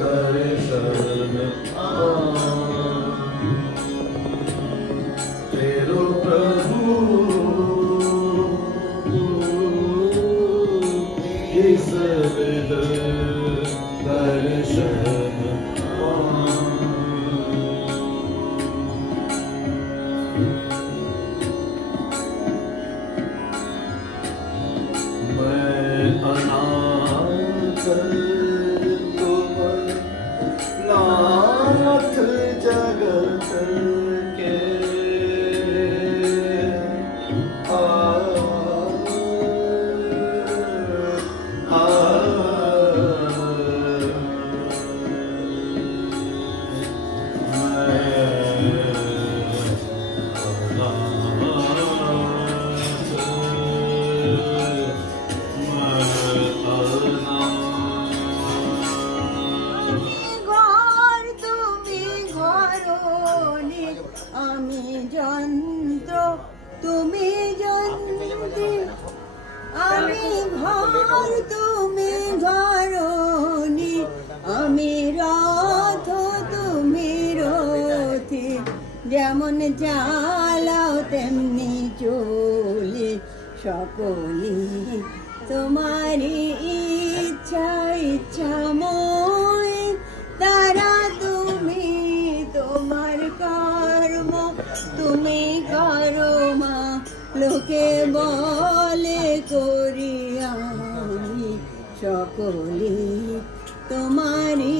दर्शन तेरो प्रभु इस दर्शन मैं अनाथ नाथ जगत के আমি যন্ত্র তুমি যন্ত্রী, আমি ঘর তুমি ঘরণী, আমি রথ তুমি রথী। যেমন চালাও তেমনি চলি, সকলি তোমারই ইচ্ছা ইচ্ছাময়। তারা তুমি তোমার কর্ম তুমি করো মা, লোকে বলে করি আমি সকলি তোমারই